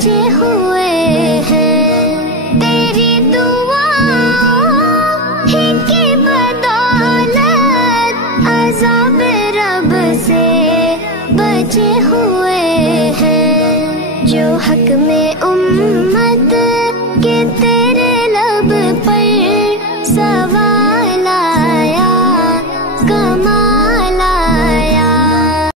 बचे हुए हैं। तेरी दुआओं ही की बदौलत अज़ाब रब से बचे हुए हैं। जो हक में उम्मत के